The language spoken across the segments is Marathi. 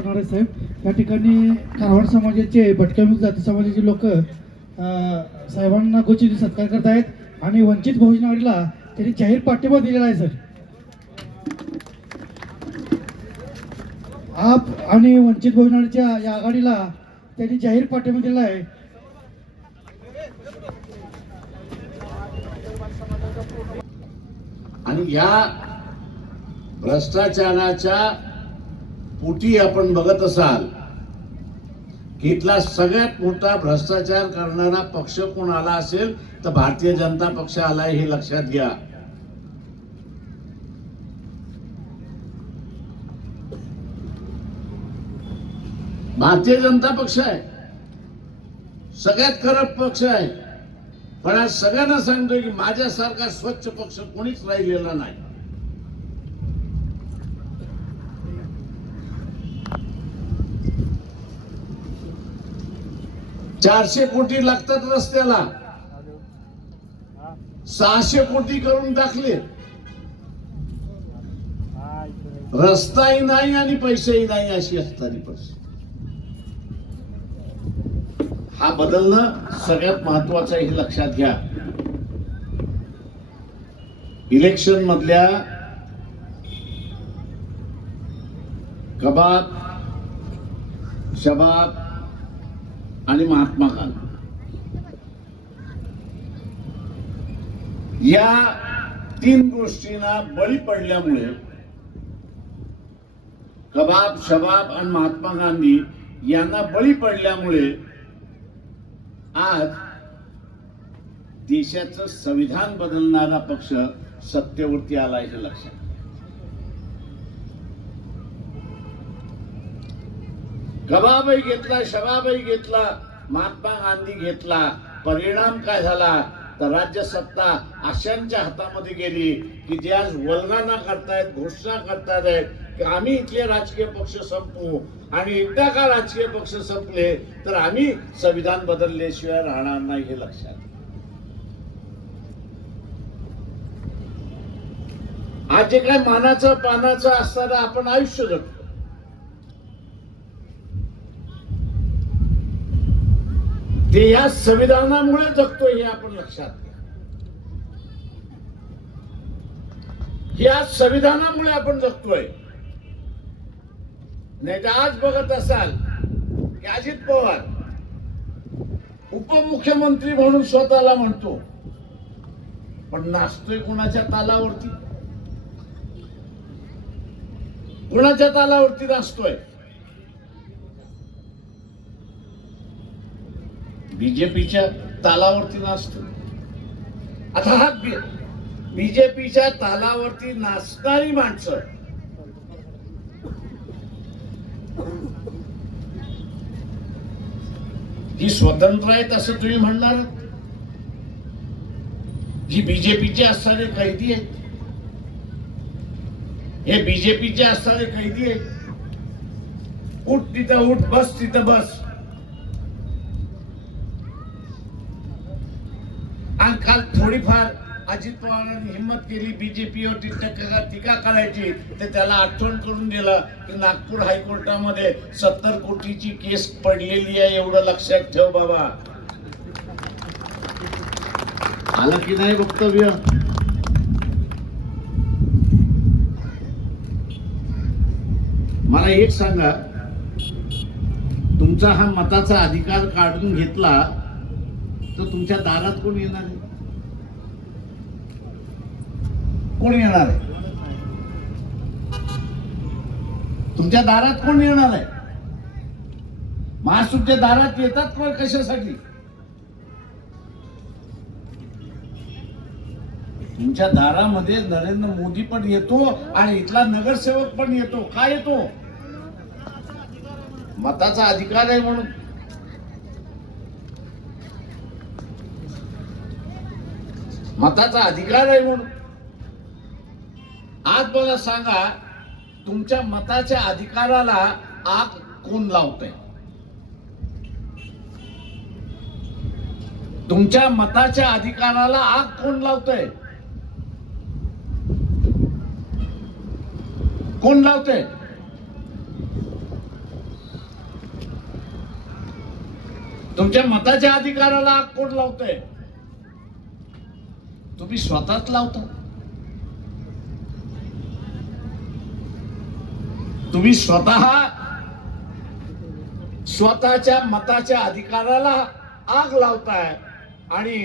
करणारे साहेब या ठिकाणी कारवाड समाजाचे भटक्या जाती समाजाचे लोक साहेबांना गोचित सत्कार करत आहेत आणि वंचित बहुजन आघाडीला त्यांनी जाहीर पाठिंबा दिलेला आहे सर. आप आणि वंचित बहुजन आघाडीच्या या आघाडीला त्यांनी जाहीर पाठिंबा दिला आहे. आणि या भ्रष्टाचाराच्या पोटी आपण बघत असाल की इथला सगळ्यात मोठा भ्रष्टाचार करणारा पक्ष कोण आला असेल तर भारतीय जनता पक्ष आलाय हे लक्षात घ्या. भारतीय जनता पक्ष आहे. सगळ्यात खराब पक्ष आहे. पण आज सगळ्यांना सांगतोय की माझ्यासारखा स्वच्छ पक्ष कोणीच राहिलेला नाही. चारशे कोटी लागतात रस्त्याला. सहाशे कोटी करून टाकले. रस्ताही नाही आणि पैसेही नाही अशी असणारी पैसे हा बदलणं सगळ्यात महत्वाचं आहे हे लक्षात घ्या. इलेक्शन मधल्या कबाब शबाब आणि महात्मा गांधी. या तीन गोष्टींना बळी पडल्यामुळे कबाब शबाब आणि महात्मा गांधी यांना बळी पडल्यामुळे आज देशाचं संविधान बदलणारा पक्ष सत्तेवरती आला हे लक्षात. कबाबही घेतला शबाबही घेतला महात्मा गांधी घेतला. परिणाम काय झाला? तर राज्य सत्ता अशांच्या हातामध्ये गेली की जे आज वल्गाना करतायत घोषणा करतायत की आम्ही इथले राजकीय पक्ष संपू. आणि एकदा का राजकीय पक्ष संपले तर आम्ही संविधान बदलल्याशिवाय राहणार नाही हे लक्षात. आज जे काय मानाचं पानाचं असताना आपण आयुष्य जगतो. ते या संविधानामुळे जगतोय हे आपण लक्षात घ्या. या संविधानामुळे आपण जगतोय. नाही तर आज बघत असाल की अजित पवार उपमुख्यमंत्री म्हणून स्वतःला म्हणतो पण नाचतोय कुणाच्या तालावरती? कुणाच्या तालावरती नाचतोय? बीजेपीच्या तालावरती नाचतो. आता हा बीजेपीच्या तालावरती नाचणारी माणसं. ही स्वतंत्र आहेत असं तुम्ही म्हणणार? जी बीजेपीचे असणारे कैदी आहेत? हे बीजेपीचे असणारे कैदी आहेत? उठ तिथं उठ बस तिथं बस. काल थोडीफार अजित पवारांनी हिंमत केली बीजेपीवरती टीका टीका करायची तर त्याला आठवण करून दिलं की नागपूर हायकोर्टामध्ये सत्तर कोटीची केस पडलेली आहे एवढं लक्षात ठेव बाबा. आलं की नाही वक्तव्य? मला एक सांगा तुमचा हा मताचा अधिकार काढून घेतला तर तुमच्या दारात कोण येणार आहे? कोण येणार आहे? तुमच्या दारात कोण येणार आहे? मास दारात येतात कोण कशासाठी? तुमच्या दारामध्ये नरेंद्र मोदी पण येतो आणि इथला नगरसेवक पण येतो. का येतो? मताचा अधिकार आहे म्हणून. मताचा अधिकार आहे म्हणून. आज मला सांगा तुमच्या मताच्या अधिकाराला आग कोण लावत तुमच्या मताच्या अधिकाराला आग कोण लावतय? कोण लावतय? तुमच्या मताच्या अधिकाराला आग कोण लावतय? तुम्ही स्वतःच लावता. तुम्ही स्वतः स्वतःच्या मताच्या अधिकाराला आग लावताय आणि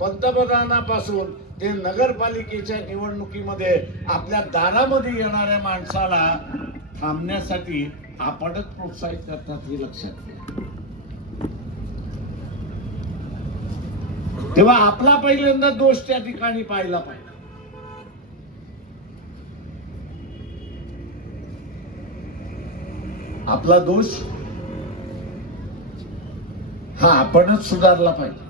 पंतप्रधानापासून ते नगरपालिकेच्या निवडणुकीमध्ये आपल्या दारामध्ये येणाऱ्या माणसाला थांबण्यासाठी आपणच प्रोत्साहित करतात हे लक्षात घ्या. तेव्हा आपला पहिल्यांदा दोष त्या ठिकाणी पाहिला पाहिजे. आपला दोष हा आपणच सुधारला पाहिजे.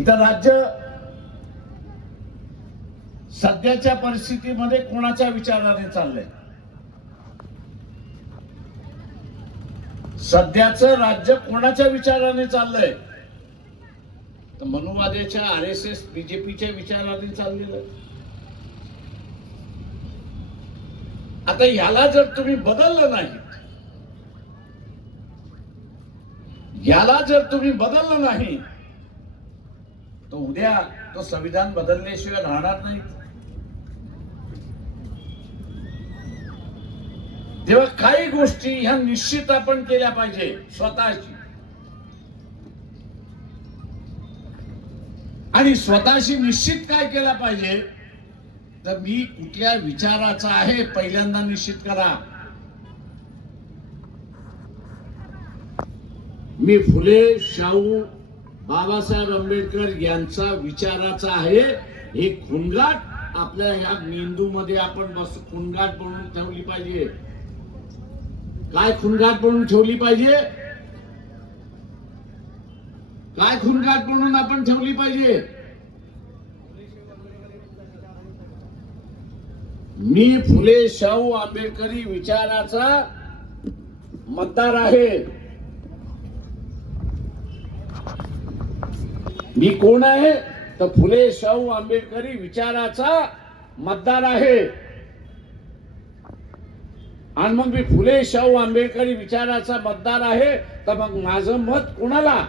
इथं राज्य सध्याच्या परिस्थितीमध्ये कोणाच्या विचाराने चाललंय? सध्याच राज्य कोणाच्या विचाराने चाललंय? तर मनुवाद्याच्या आर एस एस बीजेपीच्या विचाराने चाललेलं आता याला जर तुम्ही बदललं नाही याला जर तुम्ही बदललं नाही तर उद्या तो संविधान बदलल्याशिवाय राहणार नाही तेव्हा काही गोष्टी ह्या निश्चित आपण केल्या पाहिजे स्वतःची. आणि स्वतःशी निश्चित काय केला पाहिजे? तर मी कुठल्या विचाराचा आहे पहिल्यांदा निश्चित करा. मी फुले शाहू बाबासाहेब आंबेडकर यांचा विचाराचा आहे. हे खुणगाट आपल्या ह्या मेंदूमध्ये आपण बस खुणगाट बनवून ठेवली पाहिजे. काय खुणगाट म्हणून ठेवली पाहिजे? काय खुणगाट म्हणून आपण ठेवली पाहिजे? मी फुले शाहू आंबेडकरी विचाराचा मतदार आहे. मी कोण आहे? तर फुले शाहू आंबेडकरी विचाराचा मतदार आहे. आणि मग मी फुले शाहू आंबेडकरी विचाराचा मतदार आहे तर मग माझं मत कोणाला?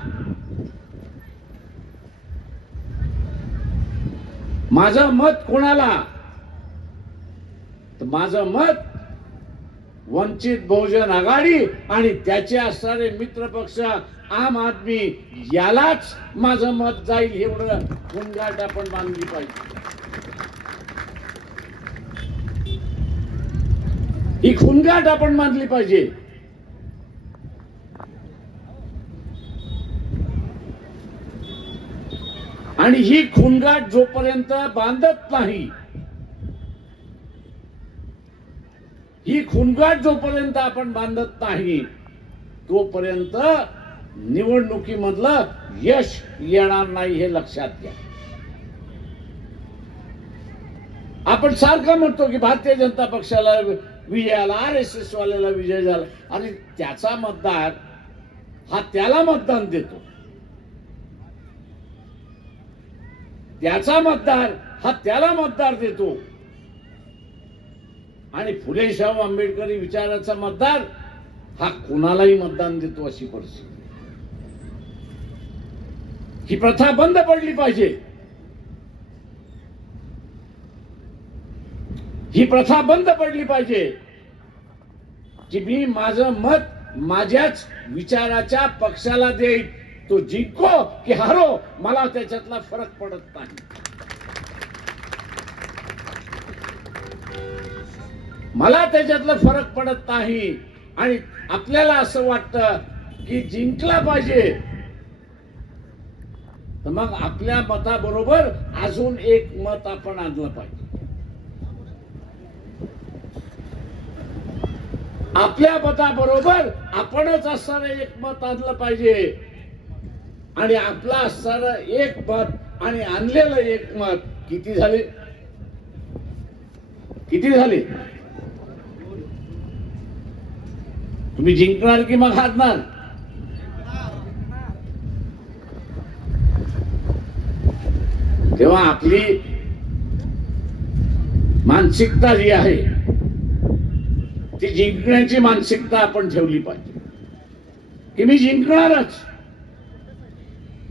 माझं मत कोणाला? तर माझं मत वंचित बहुजन आघाडी आणि त्याचे असणारे मित्र पक्ष आम आदमी यालाच माझं मत जाईल एवढं गुणगाट आपण मानली पाहिजे. ही खुणगाट आपण मानली पाहिजे. आणि ही खुणगाट जोपर्यंत बांधत नाही ही खुणगाट जोपर्यंत आपण बांधत नाही तोपर्यंत निवडणुकीमधलं यश येणार नाही हे लक्षात घ्या. आपण सारखं म्हणतो की भारतीय जनता पक्षाला विजयाला आर एस एस वाल्याला विजय झाला. आणि त्याचा मतदार हा त्याला मतदान देतो. त्याचा मतदार हा त्याला मतदार देतो. आणि फुले शाहू आंबेडकरी विचाराचा मतदार हा कुणालाही मतदान देतो अशी परिस्थिती. ही प्रथा बंद पडली पाहिजे. ही प्रथा बंद पडली पाहिजे. की मी माझं मत माझ्याच विचाराच्या पक्षाला देईन. तो जिंको की हारो मला त्याच्यातला फरक पडत नाही. मला त्याच्यातला फरक पडत नाही. आणि आपल्याला असं वाटतं की जिंकला पाहिजे. तर मग आपल्या मताबरोबर अजून एक मत आपण आणलं पाहिजे. आपल्या पदाबरोबर आपणच असणारं एक मत आणलं पाहिजे. आणि आपला असणारं एक मत आणि आणलेलं एक मत किती झाले? किती झाले? तुम्ही जिंकणार की मग हारणार? तेव्हा आपली मानसिकता जी आहे ती जिंकण्याची मानसिकता आपण ठेवली पाहिजे. की मी जिंकणारच.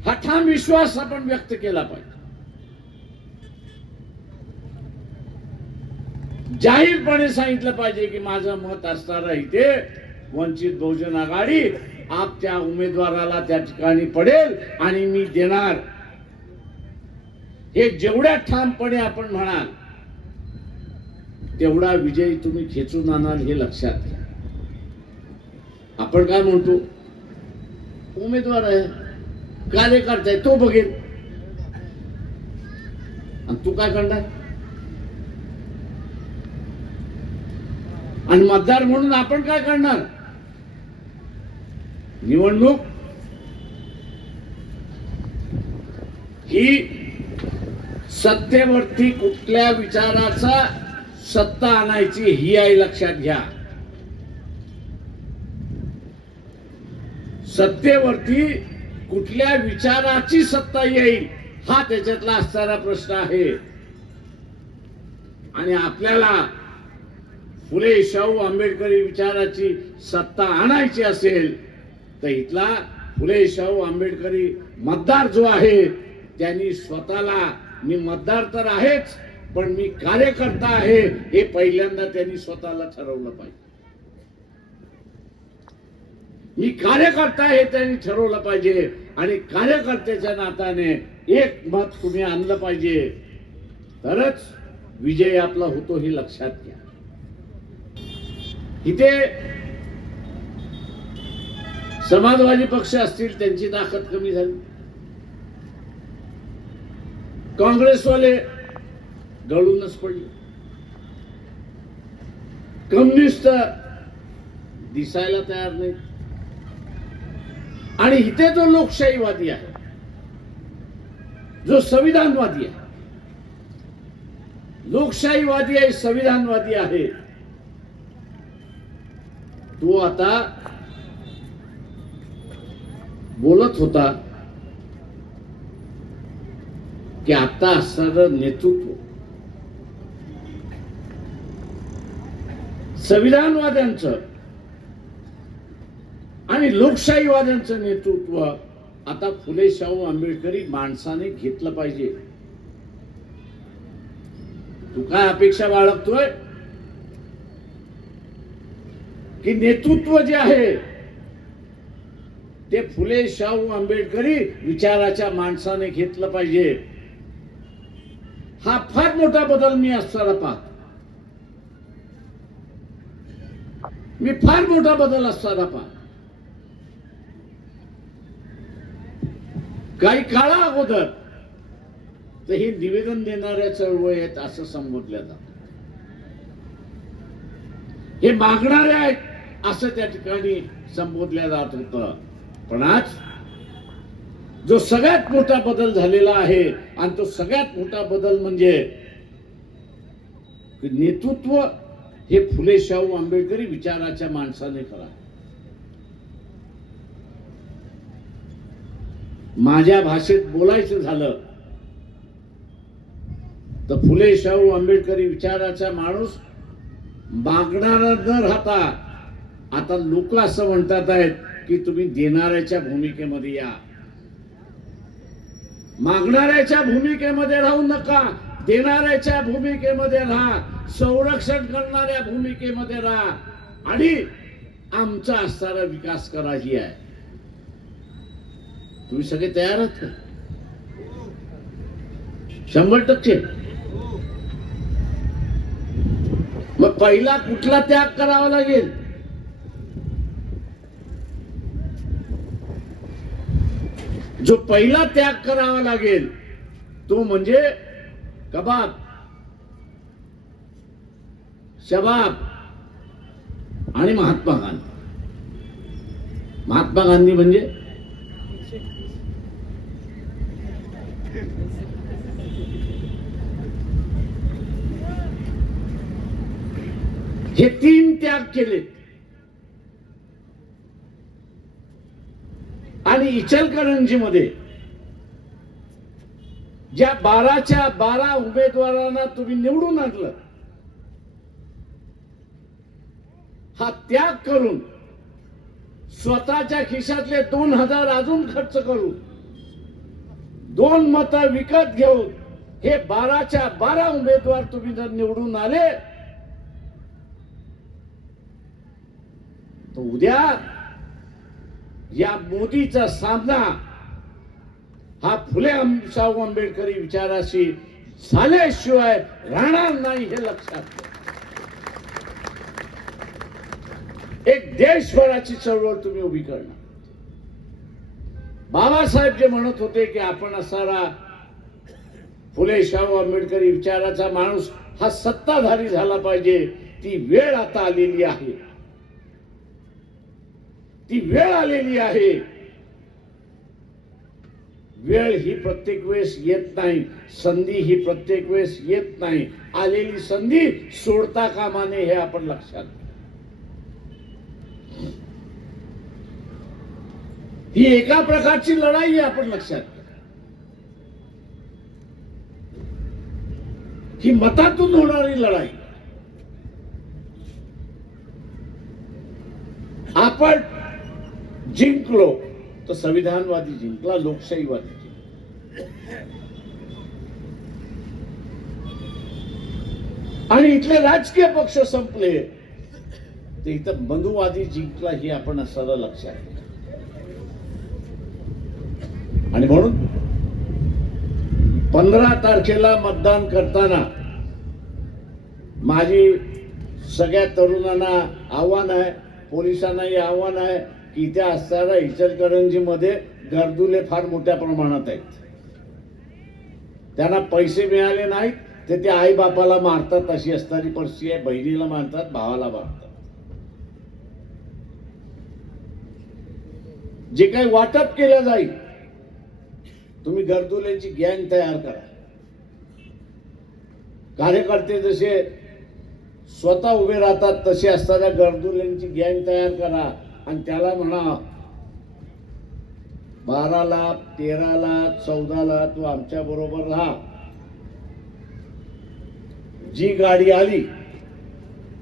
हा ठाम विश्वास आपण व्यक्त केला पाहिजे. जाहीरपणे सांगितलं पाहिजे की माझं मत असणार इथे वंचित बहुजन आघाडी आप त्या उमेदवाराला त्या ठिकाणी पडेल आणि मी देणार. हे जेवढ्या ठामपणे आपण म्हणाल तेवढा विजय तुम्ही खेचून आणाल हे लक्षात घ्या. आपण काय म्हणतो? उमेदवार आहे. कार्यकर्ता आहे तो बघेल. आणि तू काय करणार? आणि मतदार म्हणून आपण काय करणार? निवडणूक ही सत्तेवरती कुठल्या विचाराचा सत्ता आणायची ही आई लक्षात घ्या. सत्तेवरती कुठल्या विचाराची सत्ता येईल हा त्याच्यातला असणारा प्रश्न आहे. आणि आपल्याला फुले शाहू आंबेडकरी विचाराची सत्ता आणायची असेल तर इथला फुले शाहू आंबेडकरी मतदार जो आहे त्यांनी स्वतःला मी मतदार तर आहेच पण मी कार्यकर्ता आहे हे पहिल्यांदा त्यांनी स्वतःला ठरवलं पाहिजे. मी कार्यकर्ता हे त्यांनी ठरवलं पाहिजे आणि कार्यकर्त्याच्या नात्याने एक मत तुम्ही आणलं पाहिजे. तरच विजय आपला होतो हे लक्षात घ्या. इथे समाजवादी पक्ष असतील त्यांची ताकद कमी झाली. काँग्रेसवाले गळूनच पडले. कम्युनिस्ट दिसायला तयार नाही आणि इथे जो लोकशाहीवादी आहे जो संविधानवादी आहे लोकशाहीवादी आहे संविधानवादी आहे तो आता बोलत होता की आता असणारं नेतृत्व संविधानवाद्यांचं आणि लोकशाहीवाद्यांचं नेतृत्व आता फुले शाहू आंबेडकरी माणसाने घेतलं पाहिजे. तू काय अपेक्षा बाळगतोय? की नेतृत्व जे आहे ते फुले शाहू आंबेडकरी विचाराच्या माणसाने घेतलं पाहिजे. हा फार मोठा बदल मी असताना पाहतो मी फार मोठा बदल असताना पाहतो काही काळा अगोदर तर हे निवेदन देणाऱ्या चळवळी आहेत असं संबोधल्या जात. हे मागणारे आहेत असं त्या ठिकाणी संबोधल्या जात होत. पण आज जो सगळ्यात मोठा बदल झालेला आहे आणि तो सगळ्यात मोठा बदल म्हणजे नेतृत्व हे फुले शाहू आंबेडकरी विचाराच्या माणसाने करा. माझ्या भाषेत बोलायचं झालं तर फुले शाहू आंबेडकरी विचाराचा माणूस मागणारा न राहता आता लोक असं म्हणतात आहेत की तुम्ही देणाऱ्याच्या भूमिकेमध्ये या. मागणाऱ्याच्या भूमिकेमध्ये राहू नका देणाऱ्याच्या भूमिकेमध्ये राहा. संरक्षण करणाऱ्या भूमिकेमध्ये राहा. आणि आमचा असणारा विकास करा ही आहे. तुम्ही सगळे तयार आहात का? शंभर टक्के. मग पहिला कुठला त्याग करावा लागेल? जो पहिला त्याग करावा लागेल तो म्हणजे कबाब. शबाब आणि महात्मा गांधी. महात्मा गांधी म्हणजे? हे तीन त्याग केलेत. आणि इचलकरंजी मध्ये ज्या बाराच्या बारा उमेदवारांना तुम्ही निवडून आणलं हा त्याग करून स्वतःच्या खिशातले दोन हजार अजून खर्च करून दोन मत विकत घेऊन हे बाराच्या बारा उमेदवार तुम्ही जर निवडून आले तर उद्या या मोदीचा सामना हा फुले शाहू आंबेडकरी विचाराशी झाल्याशिवाय राहणार नाही हे लक्षात घ्या. एक देशभराची चळवळ तुम्ही उभी करणार. बाबासाहेब जे म्हणत होते की आपण असारा फुले शाहू आंबेडकरी विचाराचा माणूस हा सत्ताधारी झाला पाहिजे. ती वेळ आता आलेली आहे. ती वेळ आलेली आहे. वेळ ही प्रत्येक वेळेस येत नाही. संधी ही प्रत्येक वेळेस येत नाही. आलेली संधी सोडता कामा नये हे आपण लक्षात ही एका प्रकारची लढाई आहे आपण लक्षात ही मतातून होणारी लढाई. आपण जिंकलो तर संविधानवादी जिंकला लोकशाहीवादी जिंकला. आणि इथले राजकीय पक्ष संपले. ते इथं मनुवादी जिंकला ही आपण असं लक्षात घ्या. आणि म्हणून पंधरा तारखेला मतदान करताना माझी सगळ्या तरुणांना आव्हान आहे पोलिसांनाही आव्हान आहे की इथे असणाऱ्या इचलकरंजीमध्ये गर्दुले फार मोठ्या प्रमाणात आहेत. त्यांना पैसे मिळाले नाहीत ते ते आई बापाला मारतात अशी असणारी परिस्थिती आहे. बहिणीला मारतात भावाला मारतात. जे काही वाटप केलं जाईल तुम्ही गर्दुलेची गँग तयार करा. कार्यकर्ते जसे स्वतः उभे राहतात तसे असताना गर्दुलेंची गँग तयार करा. आणि त्याला म्हणा बाराला तेराला चौदाला तू आमच्या बरोबर राहा. जी गाडी आली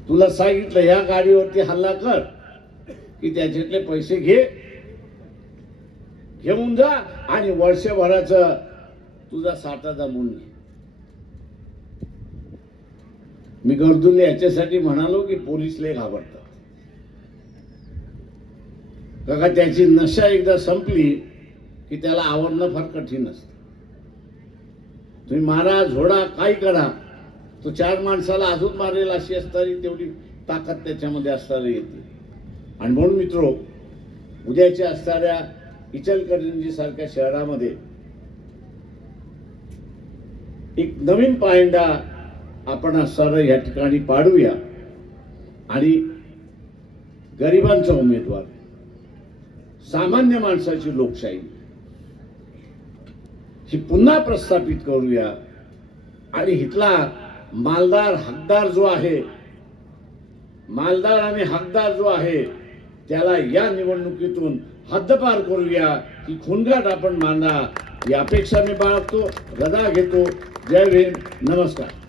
तुला सांगितलं ह्या गाडीवरती हल्ला कर की त्याच्यातले पैसे घे. घेऊन जा आणि वर्षभराचं तुझा साठा जमवून घे. मी गर्दुले याच्यासाठी म्हणालो की पोलीस लय घाबरतात. का त्याची नशा एकदा संपली की त्याला आवरणं फार कठीण असतं. तुम्ही मारा झोडा काही करा? तो चार माणसाला अजून मारेल अशी असणारी तेवढी ताकद त्याच्यामध्ये असणारी येते. आणि म्हणून मित्रो उद्याच्या असणाऱ्या इचलकरंजी सारख्या शहरामध्ये एक नवीन पायंडा आपण सर या ठिकाणी पाडूया. आणि गरिबांचा उमेदवार सामान्य माणसाची लोकशाही ही पुन्हा प्रस्थापित करूया. आणि इथला मालदार हकदार जो आहे मालदार आणि हकदार जो आहे त्याला या निवडणुकीतून हद्दपार करूया ही खुणगाट आपण मांडा ही अपेक्षा मी बाळगतो रजा घेतो. जय भीम. नमस्कार.